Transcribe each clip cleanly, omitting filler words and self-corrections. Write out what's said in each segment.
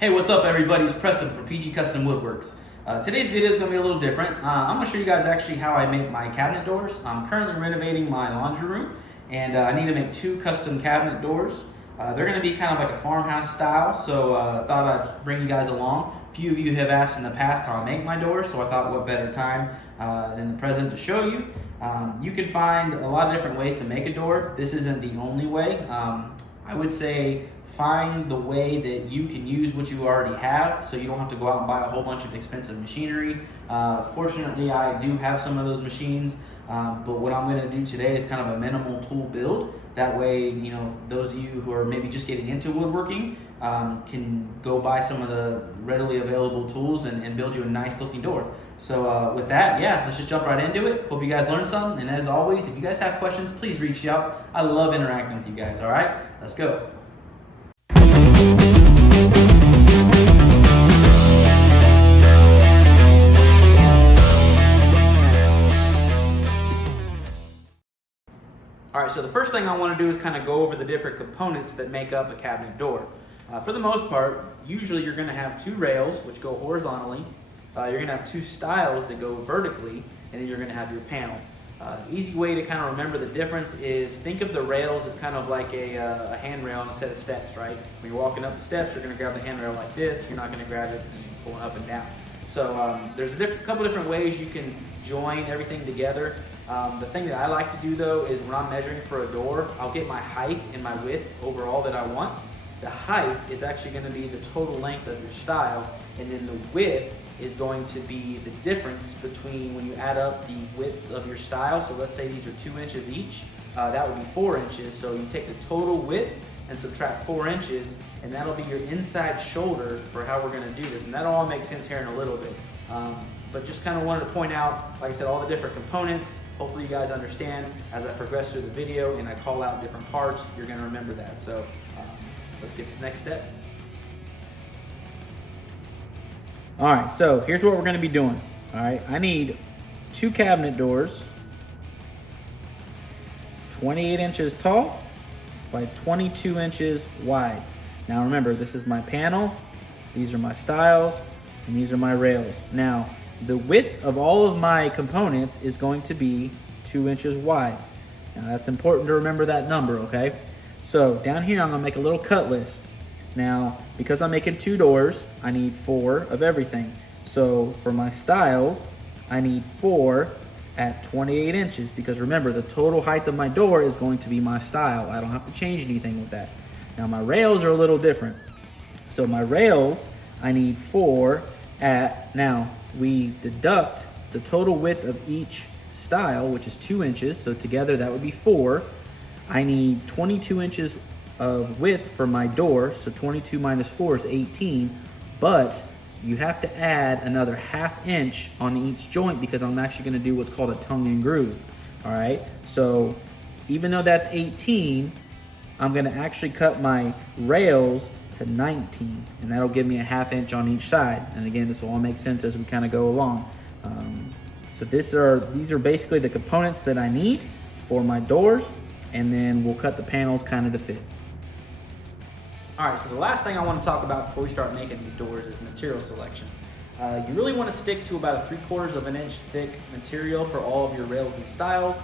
Hey, what's up everybody? It's Preston from PG Custom Woodworks. Today's video is going to be a little different. I'm going to show you guys actually how I make my cabinet doors. I'm currently renovating my laundry room and I need to make 2 custom cabinet doors. They're going to be kind of like a farmhouse style, so I thought I'd bring you guys along. A few of you have asked in the past how I make my doors, so I thought what better time than the present to show you. You can find a lot of different ways to make a door. This isn't the only way. I would say find the way that you can use what you already have so you don't have to go out and buy a whole bunch of expensive machinery. Fortunately, I do have some of those machines, but what I'm going to do today is kind of a minimal tool build. That way, you know, those of you who are maybe just getting into woodworking can go buy some of the readily available tools and build you a nice looking door. So with that, yeah, let's just jump right into it. Hope you guys learned something. And as always, if you guys have questions, please reach out. I love interacting with you guys. All right, let's go. All right, so the first thing I want to do is kind of go over the different components that make up a cabinet door. For the most part, usually you're going to have 2 rails which go horizontally. You're going to have 2 stiles that go vertically, and then you're going to have your panel. The easy way to kind of remember the difference is think of the rails as kind of like a handrail and a set of steps, right? When you're walking up the steps, you're going to grab the handrail like this. You're not going to grab it and pull it up and down. So there's a couple different ways you can join everything together. The thing that I like to do though is when I'm measuring for a door, I'll get my height and my width overall that I want. The height is actually going to be the total length of your stile, and then the width is going to be the difference between when you add up the widths of your stile. So let's say these are 2 inches each, that would be 4 inches. So you take the total width and subtract 4 inches, and that'll be your inside shoulder for how we're going to do this. And that'll all make sense here in a little bit. But just kind of wanted to point out, like I said, all the different components. Hopefully you guys understand as I progress through the video and I call out different parts, you're going to remember that. So let's get to the next step. All right, so here's what we're going to be doing. All right, I need 2 cabinet doors, 28 inches tall by 22 inches wide. Now remember, this is my panel, these are my stiles, and these are my rails. Now, the width of all of my components is going to be 2 inches wide. Now that's important to remember that number, okay? So down here, I'm gonna make a little cut list. Now, because I'm making 2 doors, I need 4 of everything. So for my stiles, I need 4 at 28 inches, because remember, the total height of my door is going to be my stile. I don't have to change anything with that. Now my rails are a little different. So my rails, I need 4 at, now we deduct the total width of each stile, which is 2 inches. So together that would be 4. I need 22 inches of width for my door. So 22 minus 4 is 18, but you have to add another ½ inch on each joint because I'm actually gonna do what's called a tongue and groove. All right, so even though that's 18, I'm gonna actually cut my rails to 19, and that'll give me a ½ inch on each side. And again, this will all make sense as we kind of go along. So these are basically the components that I need for my doors, and then we'll cut the panels kind of to fit. All right, so the last thing I want to talk about before we start making these doors is material selection. You really want to stick to about a 3/4 of an inch thick material for all of your rails and stiles.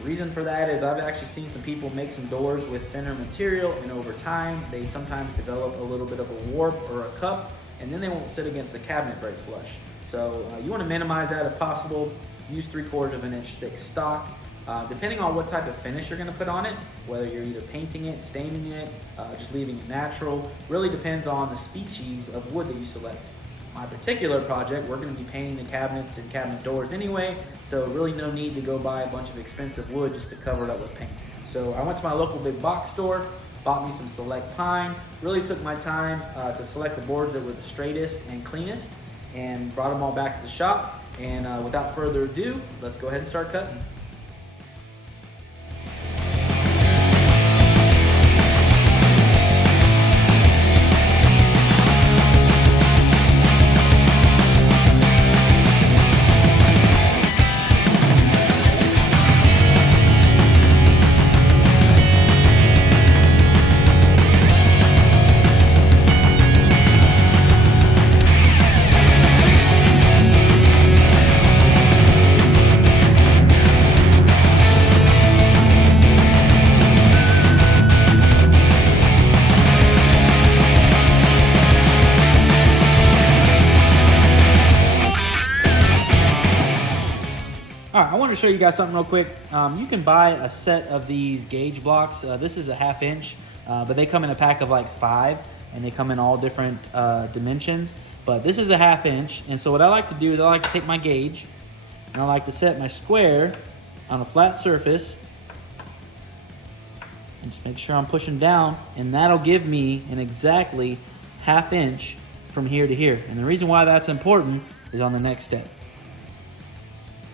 The reason for that is I've actually seen some people make some doors with thinner material, and over time they sometimes develop a little bit of a warp or a cup, and then they won't sit against the cabinet very flush. So you want to minimize that if possible. Use 3/4 of an inch thick stock. Depending on what type of finish you're going to put on it, whether you're either painting it, staining it, just leaving it natural, really depends on the species of wood that you select. My particular project, we're going to be painting the cabinets and cabinet doors anyway, so really no need to go buy a bunch of expensive wood just to cover it up with paint. So I went to my local big box store, bought me some Select Pine, really took my time to select the boards that were the straightest and cleanest, and brought them all back to the shop. And without further ado, let's go ahead and start cutting. to show you guys something real quick. You can buy a set of these gauge blocks. This is a 1/2 inch, but they come in a pack of like 5, and they come in all different dimensions. But this is a 1/2 inch, and so what I like to do is I like to take my gauge, and I like to set my square on a flat surface, and just make sure I'm pushing down, and that'll give me an exactly 1/2 inch from here to here. And the reason why that's important is on the next step.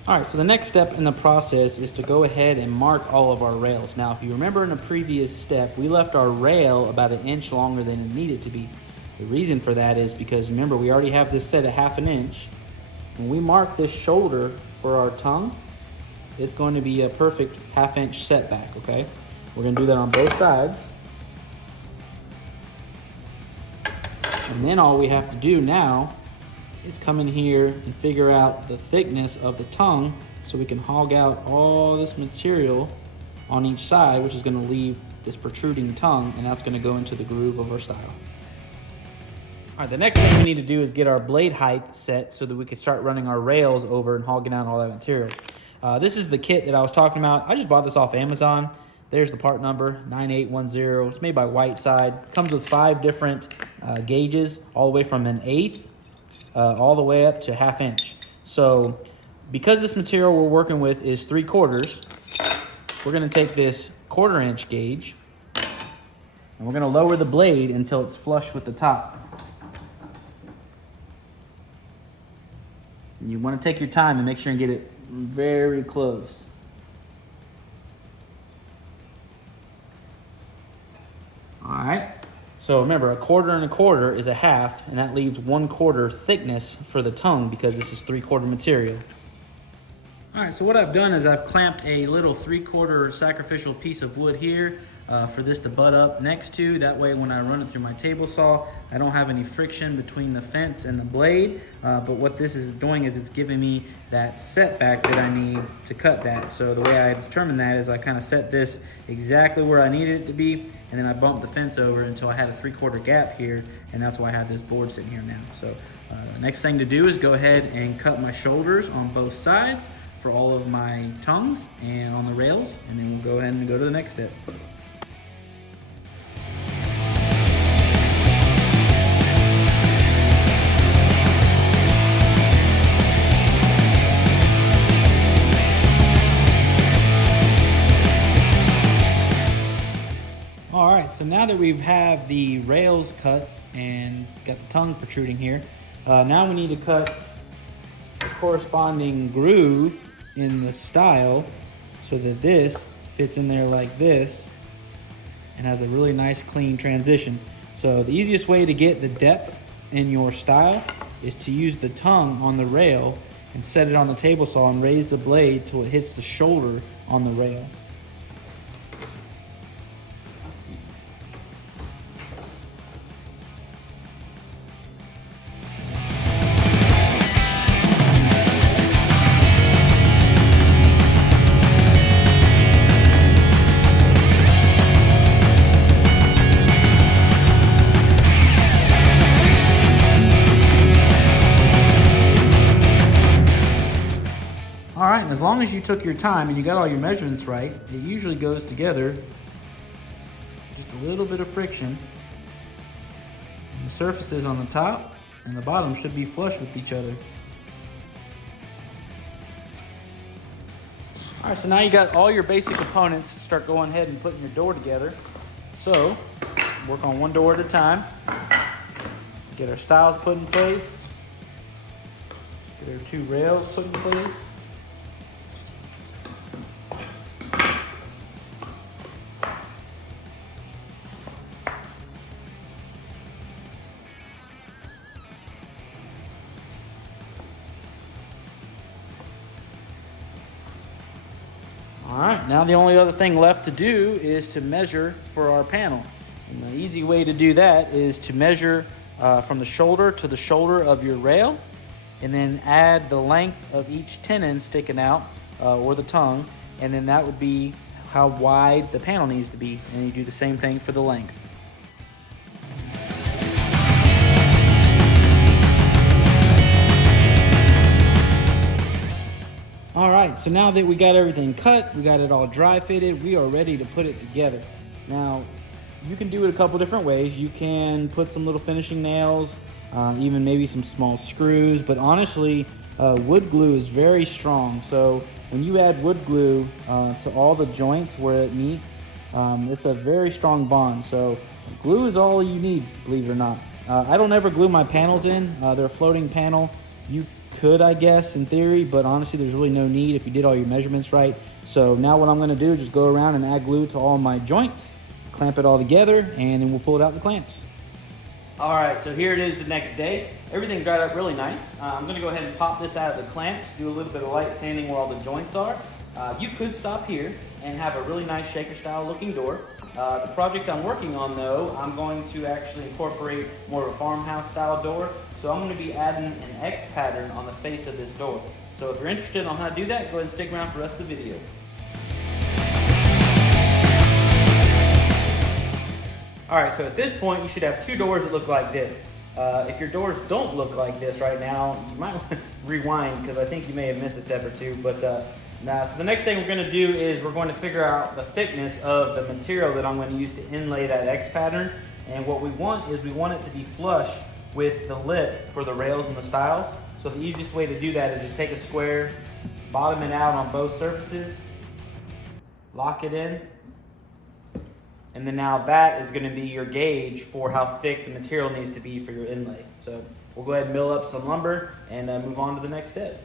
All right, so the next step in the process is to go ahead and mark all of our rails. Now, if you remember in a previous step, we left our rail about 1 inch longer than it needed to be. The reason for that is because, remember, we already have this set at 1/2 inch. When we mark this shoulder for our tongue, it's going to be a perfect 1/2 inch setback, okay? We're gonna do that on both sides. And then all we have to do now is come in here and figure out the thickness of the tongue so we can hog out all this material on each side, which is gonna leave this protruding tongue, and that's gonna go into the groove of our style. All right, the next thing we need to do is get our blade height set so that we can start running our rails over and hogging out all that material. This is the kit that I was talking about. I just bought this off Amazon. There's the part number, 9810. It's made by Whiteside. Comes with 5 different gauges, all the way from 1/8 all the way up to 1/2 inch. So because this material we're working with is 3/4, we're gonna take this 1/4 inch gauge and we're gonna lower the blade until it's flush with the top. And you wanna take your time and make sure and get it very close. All right, so remember, 1/4 and 1/4 is 1/2, and that leaves 1/4 thickness for the tongue because this is 3/4 material. All right, so what I've done is I've clamped a little 3/4 sacrificial piece of wood here for this to butt up next to. That way when I run it through my table saw, I don't have any friction between the fence and the blade. But what this is doing is it's giving me that setback that I need to cut that. So the way I determine that is I kind of set this exactly where I needed it to be, and then I bump the fence over until I had a 3/4 gap here, and that's why I have this board sitting here now. So the next thing to do is go ahead and cut my shoulders on both sides for all of my tongues and on the rails, and then we'll go ahead and go to the next step. All right, so now that we have the rails cut and got the tongue protruding here, now we need to cut the corresponding groove in the style so that this fits in there like this and has a really nice clean transition. So the easiest way to get the depth in your style is to use the tongue on the rail and set it on the table saw and raise the blade till it hits the shoulder on the rail. All right, and as long as you took your time and you got all your measurements right, it usually goes together. Just a little bit of friction. And the surfaces on the top and the bottom should be flush with each other. All right, so now you got all your basic components to start going ahead and putting your door together. So, work on one door at a time. Get our stiles put in place. Get our 2 rails put in place. All right, now the only other thing left to do is to measure for our panel. And the easy way to do that is to measure from the shoulder to the shoulder of your rail, and then add the length of each tenon sticking out, or the tongue, and then that would be how wide the panel needs to be. And you do the same thing for the length. All right, so now that we got everything cut, we got it all dry fitted, we are ready to put it together. Now, you can do it a couple different ways. You can put some little finishing nails, even maybe some small screws, but honestly, wood glue is very strong. So when you add wood glue to all the joints where it meets, it's a very strong bond. So glue is all you need, believe it or not. I don't ever glue my panels in. They're a floating panel. You could, I guess, in theory, but honestly, there's really no need if you did all your measurements right. So now what I'm gonna do is just go around and add glue to all my joints, clamp it all together, and then we'll pull it out with the clamps. All right, so here it is the next day. Everything dried up really nice. I'm gonna go ahead and pop this out of the clamps, do a little bit of light sanding where all the joints are. You could stop here and have a really nice shaker style looking door. The project I'm working on though, I'm going to actually incorporate more of a farmhouse style door. So I'm going to be adding an X pattern on the face of this door. So if you're interested on how to do that, go ahead and stick around for the rest of the video. All right, so at this point, you should have two doors that look like this. If your doors don't look like this right now, you might want to rewind because I think you may have missed a step or two. But now, so the next thing we're going to do is we're going to figure out the thickness of the material that I'm going to use to inlay that X pattern. And what we want is we want it to be flush with the lip for the rails and the stiles. So the easiest way to do that is just take a square, bottom it out on both surfaces, lock it in, and then now that is going to be your gauge for how thick the material needs to be for your inlay. So we'll go ahead and mill up some lumber and move on to the next step.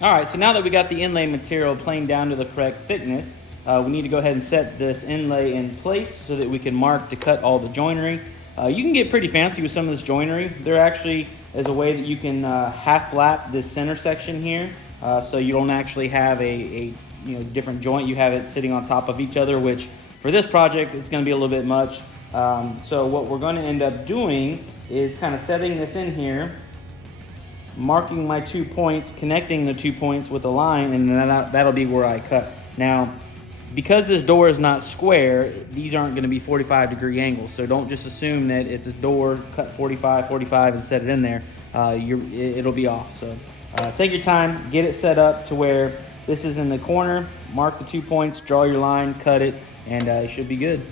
All right, so now that we got the inlay material planed down to the correct thickness, we need to go ahead and set this inlay in place so that we can mark to cut all the joinery. You can get pretty fancy with some of this joinery. There actually is a way that you can half lap this center section here, so you don't actually have a different joint. You have it sitting on top of each other, which for this project, it's gonna be a little bit much. So what we're gonna end up doing is kind of setting this in here, marking my 2 points, connecting the 2 points with a line, and then that'll be where I cut. Now, because this door is not square, these aren't gonna be 45-degree angles, so don't just assume that it's a door, cut 45, and set it in there. It'll be off, so take your time, get it set up to where this is in the corner, mark the 2 points, draw your line, cut it, and it should be good.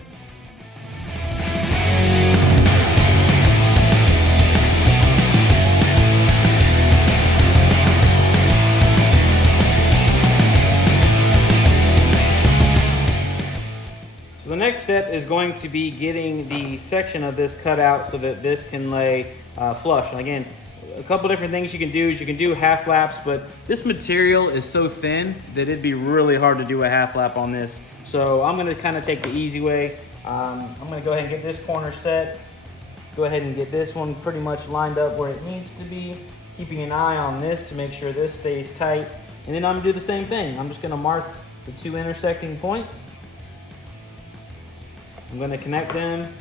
So the next step is going to be getting the section of this cut out so that this can lay flush. And again, a couple different things you can do is you can do half laps, but this material is so thin that it'd be really hard to do a half lap on this. So I'm gonna kind of take the easy way. I'm gonna go ahead and get this corner set. Go ahead and get this one pretty much lined up where it needs to be, keeping an eye on this to make sure this stays tight. And then I'm gonna do the same thing. I'm just gonna mark the 2 intersecting points. I'm going to connect them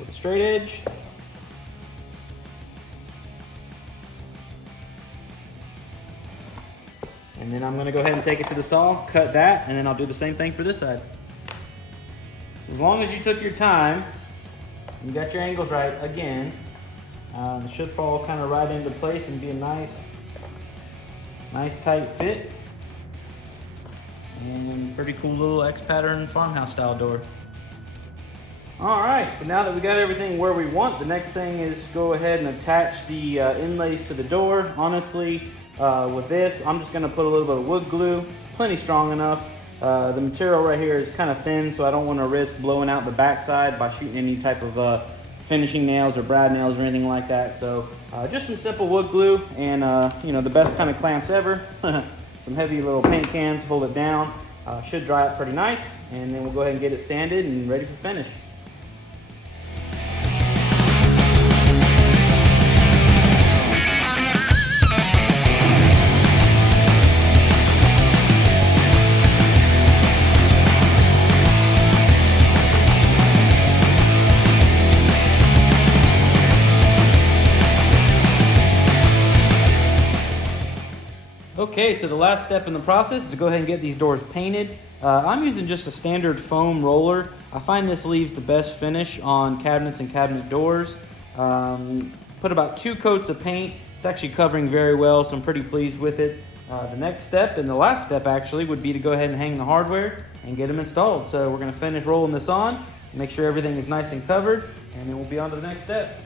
with a straight edge. And then I'm going to go ahead and take it to the saw, cut that, and then I'll do the same thing for this side. So as long as you took your time, you got your angles right, again, it should fall kind of right into place and be a nice tight fit. And pretty cool little X pattern farmhouse style door. All right, so now that we got everything where we want, the next thing is go ahead and attach the inlays to the door. Honestly, with this, I'm just gonna put a little bit of wood glue. It's plenty strong enough. The material right here is kind of thin, so I don't wanna risk blowing out the backside by shooting any type of finishing nails or brad nails or anything like that. So just some simple wood glue and the best kind of clamps ever. Some heavy little paint cans, hold it down. Should dry up pretty nice, and then we'll go ahead and get it sanded and ready for finish. Okay, so the last step in the process is to go ahead and get these doors painted. I'm using just a standard foam roller. I find this leaves the best finish on cabinets and cabinet doors. Put about 2 coats of paint. It's actually covering very well, so I'm pretty pleased with it. The next step, and the last step actually, would be to go ahead and hang the hardware and get them installed. So we're gonna finish rolling this on, make sure everything is nice and covered, and then we'll be on to the next step.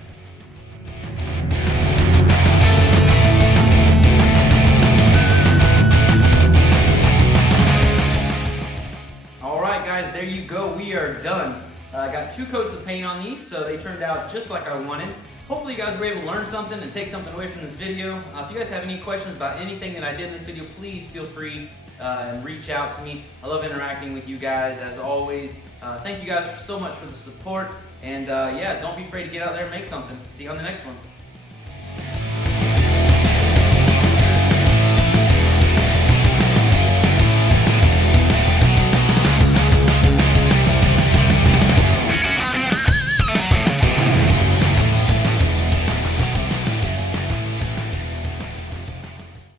Guys, there you go, we are done. I got 2 coats of paint on these, so they turned out just like I wanted. Hopefully you guys were able to learn something and take something away from this video. If you guys have any questions about anything that I did in this video, please feel free and reach out to me. I love interacting with you guys as always. Thank you guys so much for the support, and yeah, don't be afraid to get out there and make something. See you on the next one.